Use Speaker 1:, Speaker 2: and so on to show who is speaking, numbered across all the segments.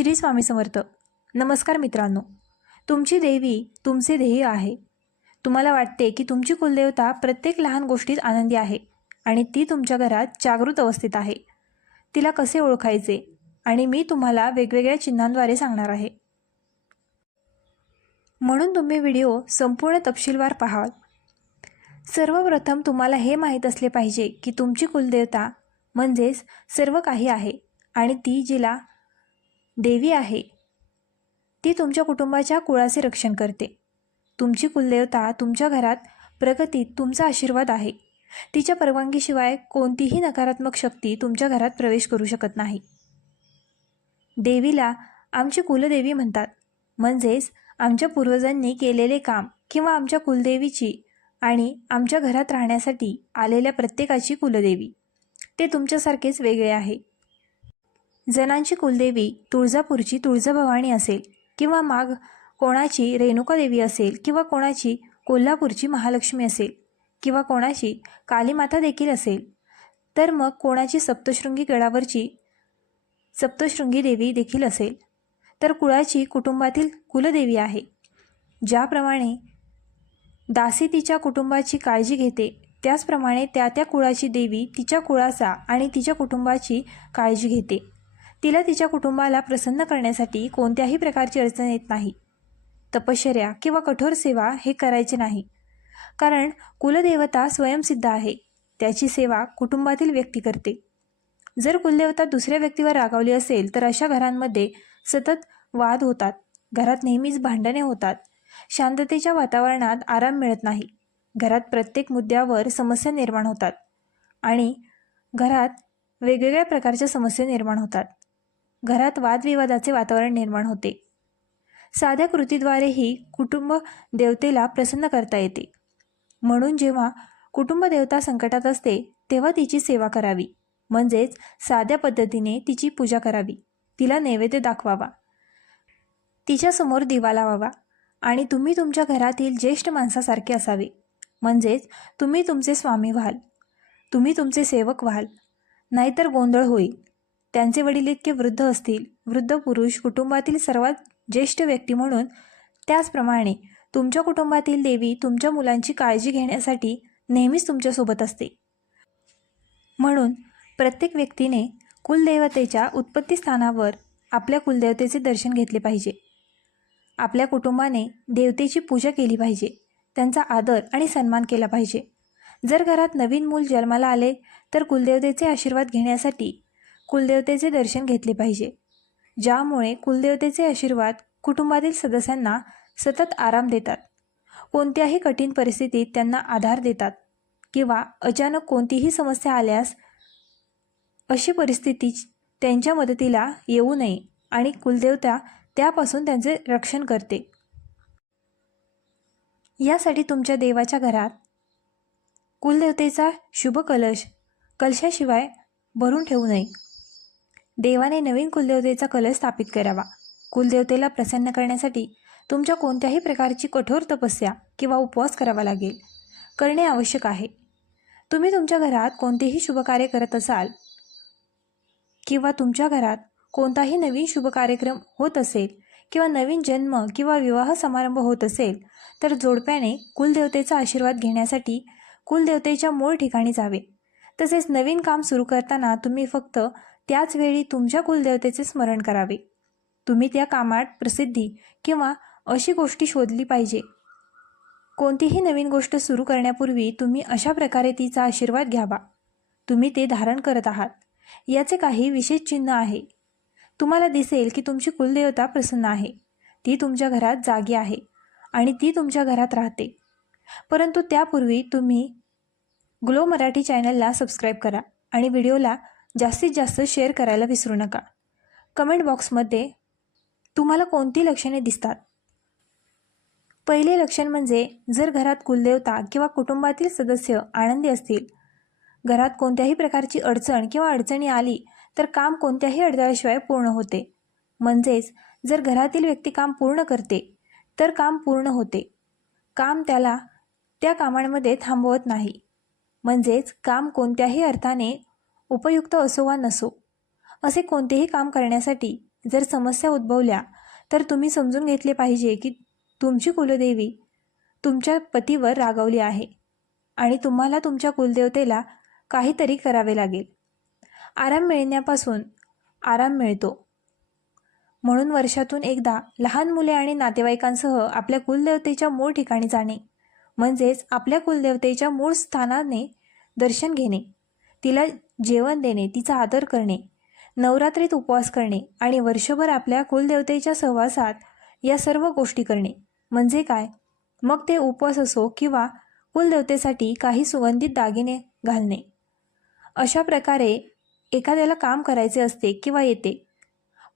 Speaker 1: श्री स्वामी समर्थ. नमस्कार मित्रांनो. तुमची देवी तुमचे ध्येय आहे. तुम्हाला वाटते की तुमची कुलदेवता प्रत्येक लहान गोष्टीत आनंदी आहे आणि ती तुमच्या घरात जागृत अवस्थेत आहे. तिला कसे ओळखायचे आणि मी तुम्हाला वेगवेगळ्या चिन्हांद्वारे सांगणार आहे. म्हणून तुम्ही व्हिडिओ संपूर्ण तपशीलवार पाहाल. सर्वप्रथम तुम्हाला हे माहीत असले पाहिजे की तुमची कुलदेवता म्हणजेच सर्व काही आहे आणि ती जिला देवी आहे. ती तुमच्या कुटुंबाच्या कुळाचे रक्षण करते. तुमची कुलदेवता तुमच्या घरात प्रगतीत तुमचा आशीर्वाद आहे. तिच्या परवानगीशिवाय कोणतीही नकारात्मक शक्ती तुमच्या घरात प्रवेश करू शकत नाही. देवीला आमची कुलदेवी म्हणतात. म्हणजेच आमच्या पूर्वजांनी केलेले काम किंवा आमच्या कुलदेवीची आणि आमच्या घरात राहण्यासाठी आलेल्या प्रत्येकाची कुलदेवी. ते तुमच्यासारखेच वेगळे आहे. जणांची कुलदेवी तुळजापूरची तुळजाभवानी असेल किंवा माग कोणाची रेणुकादेवी असेल किंवा कोणाची कोल्हापूरची महालक्ष्मी असेल किंवा कोणाची कालीमाता देखील असेल तर मग कोणाची सप्तशृंगी गडावरची सप्तशृंगी देवी देखील असेल. तर कुळाची कुटुंबातील कुलदेवी आहे. ज्याप्रमाणे दासी तिच्या कुटुंबाची काळजी घेते त्याचप्रमाणे त्या त्या कुळाची देवी तिच्या कुळाचा आणि तिच्या कुटुंबाची काळजी घेते. तिला तिच्या कुटुंबाला प्रसन्न करण्यासाठी कोणत्याही प्रकारची अडचण येत नाही. तपश्चर्या किंवा कठोर सेवा हे करायचे नाही. कारण कुलदेवता स्वयंसिद्ध आहे. त्याची सेवा कुटुंबातील व्यक्ती करते. जर कुलदेवता दुसऱ्या व्यक्तीवर रागावली असेल तर अशा घरांमध्ये सतत वाद होतात. घरात नेहमीच भांडणे होतात. शांततेच्या वातावरणात आराम मिळत नाही. घरात प्रत्येक मुद्द्यावर समस्या निर्माण होतात. आणि घरात वेगवेगळ्या प्रकारच्या समस्या निर्माण होतात. घरात वादविवादाचे वातावरण निर्माण होते. साध्या कृतीद्वारेही कुटुंब देवतेला प्रसन्न करता येते. म्हणून जेव्हा कुटुंब देवता संकटात असते तेव्हा तिची सेवा करावी. म्हणजेच साध्या पद्धतीने तिची पूजा करावी. तिला नैवेद्य दाखवावा. तिच्यासमोर दिवा लावावा. आणि तुम्ही तुमच्या घरातील ज्येष्ठ माणसासारखे असावे. म्हणजेच तुम्ही तुमचे स्वामी व्हाल. तुम्ही तुमचे सेवक व्हाल. नाहीतर गोंधळ होईल. त्यांचे वडील इतके वृद्ध असतील वृद्ध पुरुष कुटुंबातील सर्वात ज्येष्ठ व्यक्ती म्हणून. त्याचप्रमाणे तुमच्या कुटुंबातील देवी तुमच्या मुलांची काळजी घेण्यासाठी नेहमीच तुमच्यासोबत असते. म्हणून प्रत्येक व्यक्तीने कुलदेवतेच्या उत्पत्तीस्थानावर आपल्या कुलदेवतेचे दर्शन घेतले पाहिजे. आपल्या कुटुंबाने देवतेची पूजा केली पाहिजे. त्यांचा आदर आणि सन्मान केला पाहिजे. जर घरात नवीन मूल जन्माला आले तर कुलदेवतेचे आशीर्वाद घेण्यासाठी कुलदेवतेचे दर्शन घेतले पाहिजे. ज्यामुळे कुलदेवतेचे आशीर्वाद कुटुंबातील सदस्यांना सतत आराम देतात. कोणत्याही कठीण परिस्थितीत त्यांना आधार देतात किंवा अचानक कोणतीही समस्या आल्यास अशी परिस्थिती त्यांच्या मदतीला येऊ नये आणि कुलदेवता त्यापासून त्यांचे रक्षण करते. यासाठी तुमच्या देवाच्या घरात कुलदेवतेचा शुभ कलश कलशाशिवाय भरून ठेवू नये. देवाने नवीन कुलदेवतेचा कलश स्थापित करावा. कुलदेवतेला प्रसन्न करण्यासाठी तुमच्या कोणत्याही प्रकारची कठोर तपस्या किंवा उपवास करावा लागेल. करणे आवश्यक आहे. तुम्ही तुमच्या घरात कोणतेही शुभकार्य करत असाल किंवा तुमच्या घरात कोणताही नवीन शुभ कार्यक्रम होत असेल किंवा नवीन जन्म किंवा विवाह समारंभ होत असेल तर जोडप्याने कुलदेवतेचा आशीर्वाद घेण्यासाठी कुलदेवतेच्या मूळ ठिकाणी जावे. तसेच नवीन काम सुरू करताना तुम्ही फक्त त्याचवेळी तुमच्या कुलदेवतेचे स्मरण करावे. तुम्ही त्या कामात प्रसिद्धी किंवा अशी गोष्टी शोधली पाहिजे. कोणतीही नवीन गोष्ट सुरू करण्यापूर्वी तुम्ही अशा प्रकारे तिचा आशीर्वाद घ्यावा. तुम्ही ते धारण करत आहात. याचे काही विशेष चिन्ह आहे. तुम्हाला दिसेल की तुमची कुलदेवता प्रसन्न आहे. ती तुमच्या घरात जागी आहे आणि ती तुमच्या घरात राहते. परंतु त्यापूर्वी तुम्ही ग्लो मराठी चॅनलला सबस्क्राईब करा आणि व्हिडिओला जास्तीत जास्त शेअर करायला विसरू नका. कमेंट बॉक्समध्ये तुम्हाला कोणती लक्षणे दिसतात? पहिले लक्षण म्हणजे जर घरात कुलदेवता किंवा कुटुंबातील सदस्य आनंदी असतील घरात कोणत्याही प्रकारची अडचण किंवा अडचणी आली तर काम कोणत्याही अडथळ्याशिवाय पूर्ण होते. म्हणजेच जर घरातील व्यक्ती काम पूर्ण करते तर काम पूर्ण होते. काम त्याला त्या कामांमध्ये थांबवत नाही. म्हणजेच काम कोणत्याही अर्थाने उपयुक्त असो वा नसो असे कोणतेही काम करण्यासाठी जर समस्या उद्भवल्या तर तुम्ही समजून घेतले पाहिजे की तुमची कुलदेवी तुमच्या पतीवर रागावली आहे आणि तुम्हाला तुमच्या कुलदेवतेला काहीतरी करावे लागेल. आराम मिळण्यापासून आराम मिळतो. म्हणून वर्षातून एकदा लहान मुले आणि नातेवाईकांसह आपल्या कुलदेवतेच्या मूळ ठिकाणी जाणे म्हणजेच आपल्या कुलदेवतेच्या मूळ स्थानाने दर्शन घेणे तिला जेवण देणे तिचा आदर करणे नवरात्रीत उपवास करणे आणि वर्षभर आपल्या कुलदेवतेच्या सहवासात या सर्व गोष्टी करणे. म्हणजे काय? मग ते उपवास असो किंवा कुलदेवतेसाठी काही सुगंधित दागिने घालणे. अशा प्रकारे एखाद्याला काम करायचे असते किंवा येते.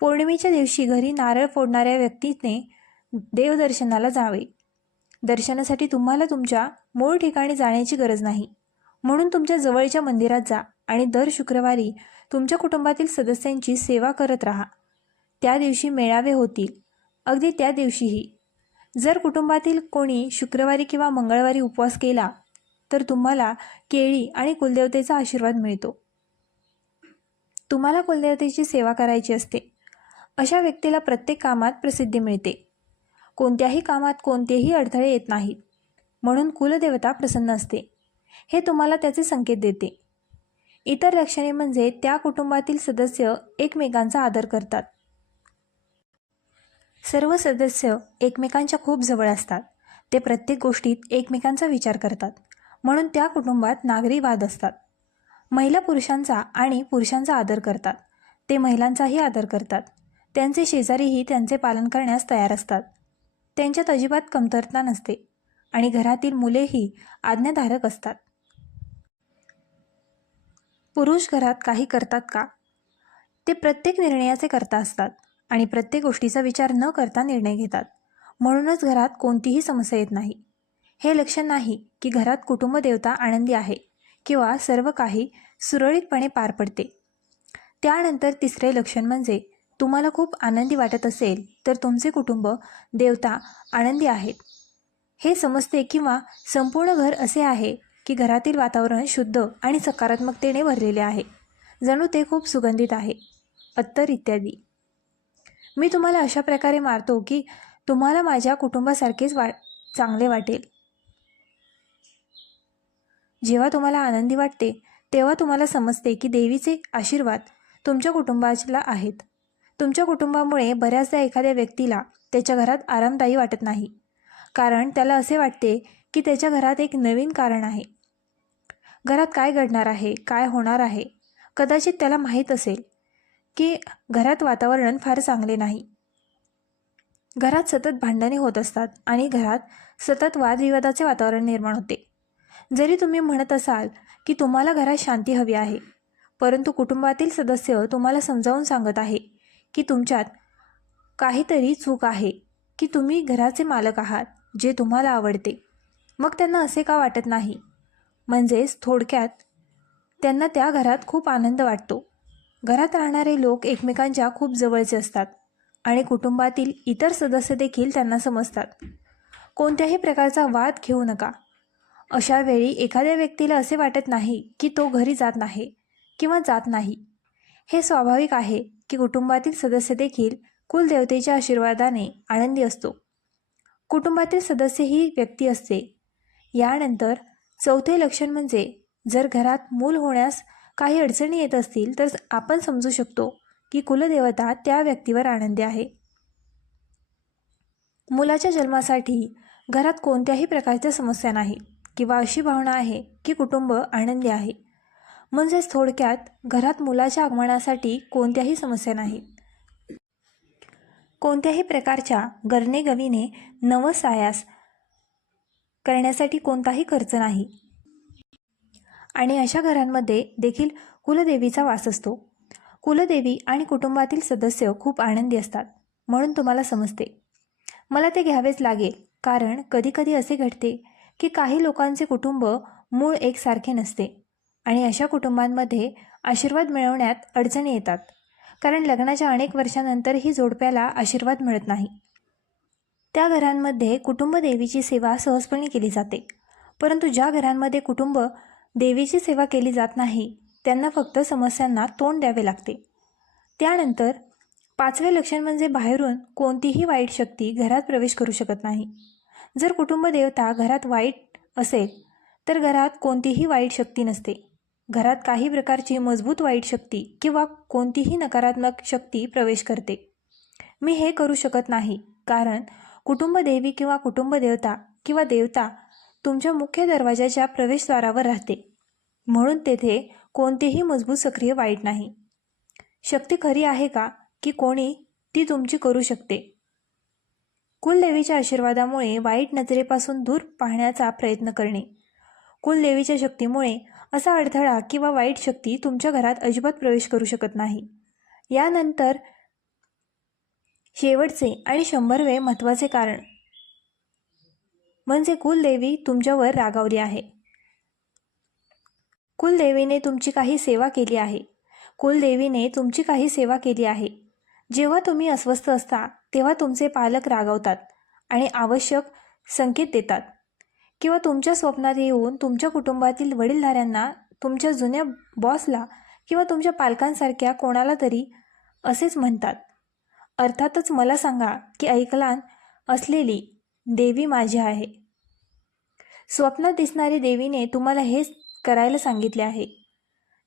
Speaker 1: पौर्णिमेच्या दिवशी घरी नारळ फोडणाऱ्या व्यक्तीने देवदर्शनाला जावे. दर्शनासाठी तुम्हाला तुमच्या मूळ ठिकाणी जाण्याची गरज नाही. म्हणून तुमच्या जवळच्या मंदिरात जा. आणि दर शुक्रवारी तुमच्या कुटुंबातील सदस्यांची सेवा करत राहा. त्या दिवशी मेळावे होतील. अगदी त्या दिवशीही. जर कुटुंबातील कोणी शुक्रवारी किंवा मंगळवारी उपवास केला तर तुम्हाला केळी आणि कुलदेवतेचा आशीर्वाद मिळतो. तुम्हाला कुलदेवतेची सेवा करायची असते. अशा व्यक्तीला प्रत्येक कामात प्रसिद्धी मिळते. कोणत्याही कामात कोणतेही अडथळे येत नाहीत. म्हणून कुलदेवता प्रसन्न असते. हे तुम्हाला त्याचे संकेत देते. इतर लक्षणे म्हणजे त्या कुटुंबातील सदस्य एकमेकांचा आदर करतात. सर्व सदस्य एकमेकांच्या खूप जवळ असतात. ते प्रत्येक गोष्टीत एकमेकांचा विचार करतात. म्हणून त्या कुटुंबात नागरी वाद असतात. महिला पुरुषांचा आणि पुरुषांचा आदर करतात. ते महिलांचाही आदर करतात. त्यांचे शेजारीही त्यांचे पालन करण्यास तयार असतात. त्यांच्यात अजिबात कमतरता नसते आणि घरातील मुलेही आज्ञाधारक असतात. पुरुष घरात काही करतात का? ते प्रत्येक निर्णयाचे करता असतात आणि प्रत्येक गोष्टीचा विचार न करता निर्णय घेतात. म्हणूनच घरात कोणतीही समस्या येत नाही. हे लक्ष नाही की घरात कुटुंब देवता आनंदी आहे किंवा सर्व काही सुरळीतपणे पार पडते. त्यानंतर तिसरे लक्षण म्हणजे तुम्हाला खूप आनंदी वाटत असेल तर तुमचे कुटुंब देवता आनंदी आहेत. हे समजते किंवा संपूर्ण घर असे आहे की घरातील वातावरण शुद्ध आणि सकारात्मकतेने भरलेले आहे. जणू ते खूप सुगंधित आहे. अत्तर इत्यादी. मी तुम्हाला अशा प्रकारे मारतो की तुम्हाला माझ्या कुटुंबासारखेच वा चांगले वाटेल. जेव्हा तुम्हाला आनंदी वाटते तेव्हा तुम्हाला समजते की देवीचे आशीर्वाद तुमच्या कुटुंबाला आहेत. तुमच्या कुटुंबामुळे बऱ्याचदा एखाद्या व्यक्तीला त्याच्या घरात आरामदायी वाटत नाही. कारण त्याला असे वाटते की त्याच्या घरात एक नवीन कारण आहे. घरात काय घडणार आहे काय होणार आहे कदाचित त्याला माहीत असेल की घरात वातावरण फार चांगले नाही. घरात सतत भांडणे होत असतात आणि घरात सतत वादविवादाचे वातावरण निर्माण होते. जरी तुम्ही म्हणत असाल की तुम्हाला घरात शांती हवी आहे परंतु कुटुंबातील सदस्य तुम्हाला समजावून सांगत आहे की तुमच्यात काहीतरी चूक आहे की तुम्ही घराचे मालक आहात जे तुम्हाला आवडते. मग त्यांना असे का वाटत नाही? म्हणजेच थोडक्यात त्यांना त्या घरात खूप आनंद वाटतो. घरात राहणारे लोक एकमेकांच्या खूप जवळचे असतात आणि कुटुंबातील इतर सदस्य देखील त्यांना समजतात. कोणत्याही प्रकारचा वाद घेऊ नका. अशा वेळी एखाद्या व्यक्तीला असे वाटत नाही की तो घरी जात नाही किंवा जात नाही. हे स्वाभाविक आहे की कुटुंबातील सदस्य देखील कुलदेवतेच्या आशीर्वादाने आनंदी असतो. कुटुंबातील सदस्य ही व्यक्ती असते यानंतर चौथे लक्षण म्हणजे जर घरात मूल होण्यास काही अडचणी येत असतील तर आपण समजू शकतो की कुलदेवता त्या व्यक्तीवर आनंदी आहे. मुलाच्या जन्मासाठी घरात कोणत्याही प्रकारच्या समस्या नाही किंवा अशी भावना आहे की कुटुंब आनंदी आहे. म्हणजेच थोडक्यात घरात मुलाच्या आगमनासाठी कोणत्याही समस्या नाही. कोणत्याही प्रकारच्या गरनेगवीने नवसायास करण्यासाठी कोणताही खर्च नाही. आणि अशा घरांमध्ये देखील कुलदेवीचा वास असतो. कुलदेवी आणि कुटुंबातील सदस्य खूप आनंदी असतात म्हणून तुम्हाला समजते. मला ते घ्यावेच लागेल कारण कधीकधी असे घडते की काही लोकांचे कुटुंब मूळ एकसारखे नसते आणि अशा कुटुंबांमध्ये आशीर्वाद मिळवण्यात अडचणी येतात कारण लग्नाच्या अनेक वर्षानंतरही जोडप्याला आशीर्वाद मिळत नाही. त्या घरांमध्ये कुटुंब देवीची सेवा सहजपणे केली जाते. परंतु ज्या घरांमध्ये कुटुंब देवीची सेवा केली जात नाही त्यांना फक्त समस्यांना तोंड द्यावे लागते. त्यानंतर पाचवे लक्षण म्हणजे बाहेरून कोणतीही वाईट शक्ती घरात प्रवेश करू शकत नाही. जर कुटुंब देवता घरात वाईट असेल तर घरात कोणतीही वाईट शक्ती नसते. घरात काही प्रकारची मजबूत वाईट शक्ती किंवा कोणतीही नकारात्मक शक्ती प्रवेश करते. मी हे करू शकत नाही कारण कुटुंब देवी किंवा कुटुंब देवता किंवा देवता तुमच्या मुख्य दरवाजाच्या प्रवेशद्वारावर राहते. म्हणून तेथे कोणतेही मजबूत सक्रिय वाईट नाही. शक्ती खरी आहे का की कोणी ती तुमची करू शकते? कुलदेवीच्या आशीर्वादामुळे वाईट नजरेपासून दूर पाहण्याचा प्रयत्न करणे. कुलदेवीच्या शक्तीमुळे असा अडथळा किंवा वाईट शक्ती तुमच्या घरात अजिबात प्रवेश करू शकत नाही. यानंतर शेवटचे आणि शंभरवे महत्त्वाचे कारण. म्हणजे कुलदेवी तुमच्यावर रागावली आहे. कुलदेवीने तुमची काही सेवा केली आहे. कुलदेवीने तुमची काही सेवा केली आहे. जेव्हा तुम्ही अस्वस्थ असता तेव्हा तुमचे पालक रागावतात आणि आवश्यक संकेत देतात. किंवा तुमच्या स्वप्नात येऊन तुमच्या कुटुंबातील वडीलधाऱ्यांना तुमच्या जुन्या बॉसला किंवा तुमच्या पालकांसारख्या कोणाला तरी असेच म्हणतात. अर्थातच मला सांगा की ऐकलान असलेली देवी माझी आहे. स्वप्नात दिसणारी देवीने तुम्हाला हेच करायला सांगितले आहे.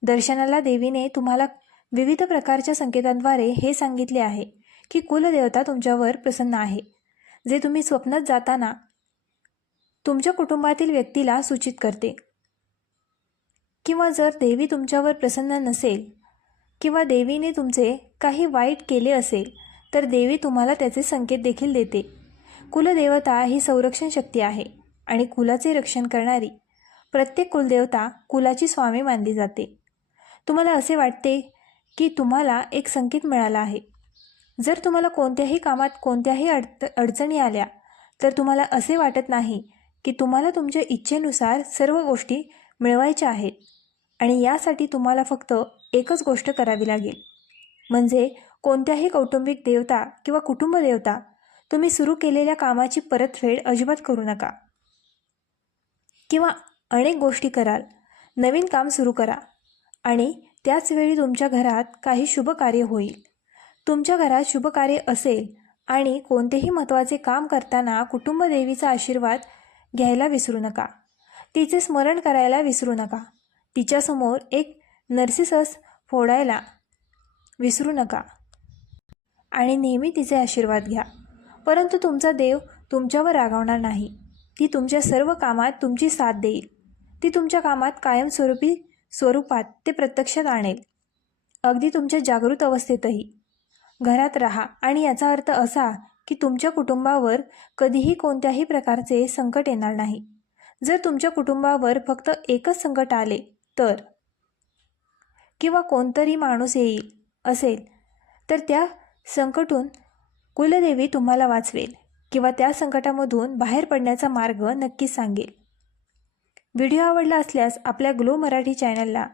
Speaker 1: दर्शनाला देवीने तुम्हाला विविध प्रकारच्या संकेतांद्वारे हे सांगितले आहे की कुलदेवता तुमच्यावर प्रसन्न आहे. जे तुम्ही स्वप्नात जाताना तुमच्या कुटुंबातील व्यक्तीला सूचित करते. किंवा जर देवी तुमच्यावर प्रसन्न नसेल किंवा देवीने तुमचे काही वाईट केले असेल तर देवी तुम्हाला त्याचे संकेत देखील देते. कुलदेवता ही संरक्षण शक्ती आहे आणि कुलाचे रक्षण करणारी. प्रत्येक कुलदेवता कुलाची स्वामी मानली जाते. तुम्हाला असे वाटते की तुम्हाला एक संकेत मिळाला आहे. जर तुम्हाला कोणत्याही कामात कोणत्याही अडत अडचणी आल्या तर तुम्हाला असे वाटत नाही की तुम्हाला तुमच्या इच्छेनुसार सर्व गोष्टी मिळवायच्या आहेत आणि यासाठी तुम्हाला फक्त एकच गोष्ट करावी लागेल. म्हणजे कोणत्याही कौटुंबिक देवता किंवा कुटुंब देवता तुम्ही सुरू केलेल्या कामाची परतफेड अजिबात करू नका. किंवा अनेक गोष्टी कराल नवीन काम सुरू करा आणि त्याचवेळी तुमच्या घरात काही शुभ कार्य होईल. तुमच्या घरात शुभ कार्य असेल आणि कोणतेही महत्त्वाचे काम करताना कुटुंबदेवीचा आशीर्वाद घ्यायला विसरू नका. तिचे स्मरण करायला विसरू नका. तिच्यासमोर एक नर्सिसस फोडायला विसरू नका. आणि नेहमी तिचे आशीर्वाद घ्या. परंतु तुमचा देव तुमच्यावर रागावणार नाही. ती तुमच्या सर्व कामात तुमची साथ देईल. ती तुमच्या कामात कायमस्वरूपी स्वरूपात ते प्रत्यक्षात आणेल. अगदी तुमच्या जागृत अवस्थेतही. घरात राहा आणि याचा अर्थ असा की तुमच्या कुटुंबावर कधीही कोणत्याही प्रकारचे संकट येणार नाही. जर तुमच्या कुटुंबावर फक्त एकच संकट आले तर? किंवा कोणतरी माणूस येईल असेल तर त्या संकटून कुलदेवी तुम्हाला वाचवेल किंवा त्या संकटामधून बाहेर पडण्याचा मार्ग नक्कीच सांगेल. व्हिडिओ आवडला असल्यास आपल्या ग्लो मराठी चॅनलला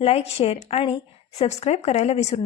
Speaker 1: लाईक शेअर आणि सबस्क्राईब करायला विसरू नका.